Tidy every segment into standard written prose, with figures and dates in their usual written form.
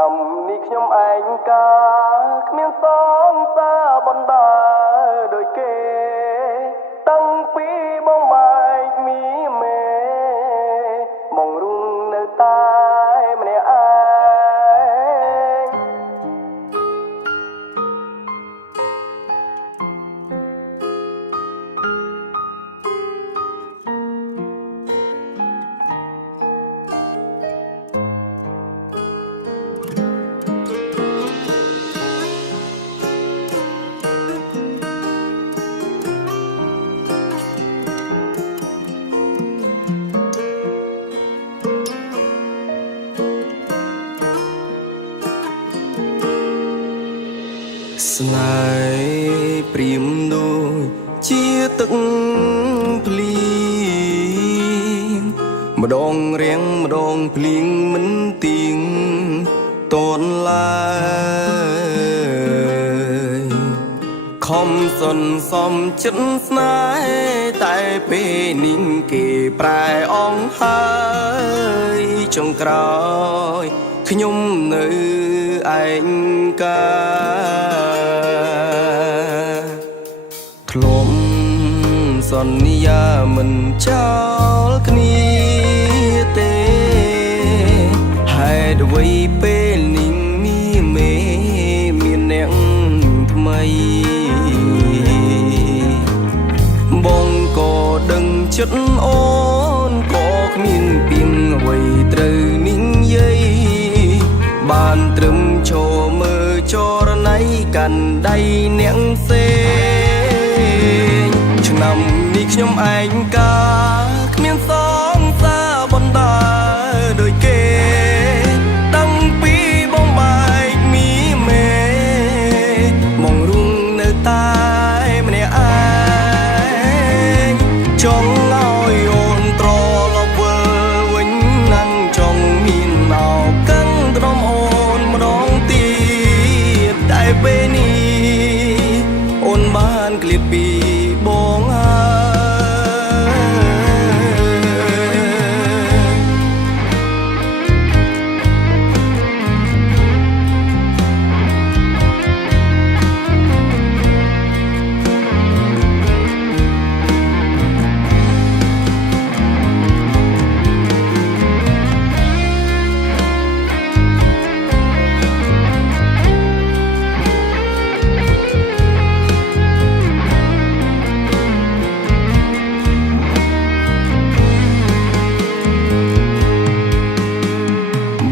ឆ្នាំនេះខ្ញុំឯងកាគ្មានសងសាបណ្ដាដូចគេតាំងពីបងបែកមីមេបងរុងនៅតែម្នាក់ឯងស្នេហ៍ព្រាមដូចជាទឹកភ្លៀងម្ដងរៀងម្ដងភ្លៀងមិនទៀងតនឡើយខំសន្សំចិត្តស្នេហ៍តែពេលនេះគេប្រែអងហើយចុងក្រោយខ្ញុំនៅឯងកាធ្លុំសន្យាមិនចោលគ្នាទេហេតុអ្វីពេលនេះមេមានអ្នកថ្មីបងក៏ដឹងចិត្តអូនក៏គ្មានពីងអ្វីត្រូវនិយាយបានត្រឹមឈរមើលចរណៃកាន់ដៃអ្នកផ្សេងឆ្នាំនេះខ្ញុំឯងកាគ្មានសងសាបណ្ដាដូចគេតាំងពីបងបែកមីមេមករុងនៅតែម្នាក់ឯងចង់ឲ្យអូនត្រឡប់វិលវិញណាំងចង់មានឱកាសទ្រាំអូនម្ដងទៀតតែពេលនេះអូនបានឃ្លាតពីបងហើយ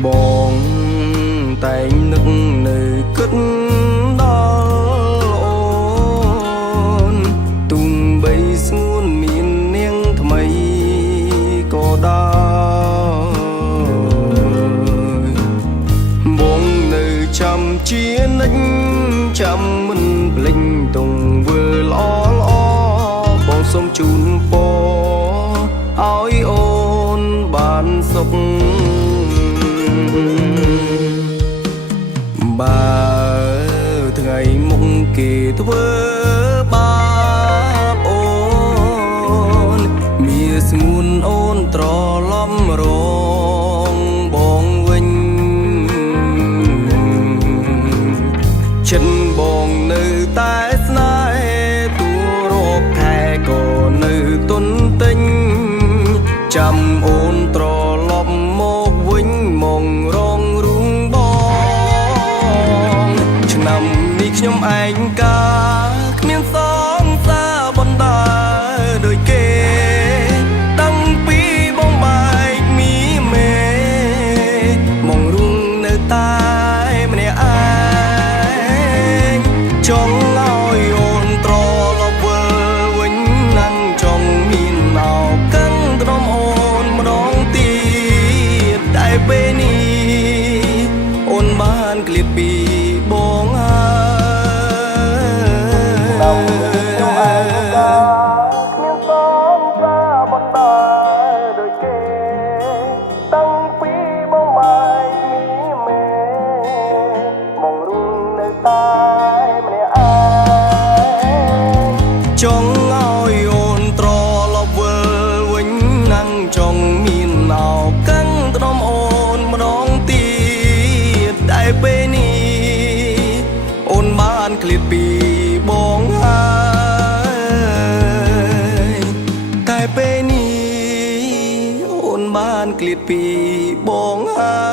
បងតែងនឹកនៅគិតដល់អូនទុំបីស្ងួនមាននាងថ្មីក៏ដោយបងនៅចាំជានិច្ចចាំមិនភ្លេចទង្វើល្អល្អបងសូមជូនពរឲ្យអូនបានសុខបើថ្ងៃមុខគេធ្វើបាបអូនមានស្ងួនអូនត្រឡប់រងបងវិញចិត្តបងនៅតែស្នេហ៍ទូរកខែក៏នៅទុនទិញចាំអូនត្រឡប់មកវិញមករងរូងបងឆ្នាំនេះខ្ញុំឯងកាគ្មានសងសាបណ្ដាដូចគេតាំងពីបងបែកមីមេមករុងនៅតែម្នាក់ឯងចង់ឲ្យអូនត្រឡប់វិលវិញណាំងចង់មានឱកាសទ្រាំអូនម្ដងទៀតតែពេលនេះអូនបានឃ្លាតពីបងហើយ ពេលនេះអូនបានឃ្លាតពីបងហើយតែពេលនេះអូនបានឃ្លាតពីបងហើយ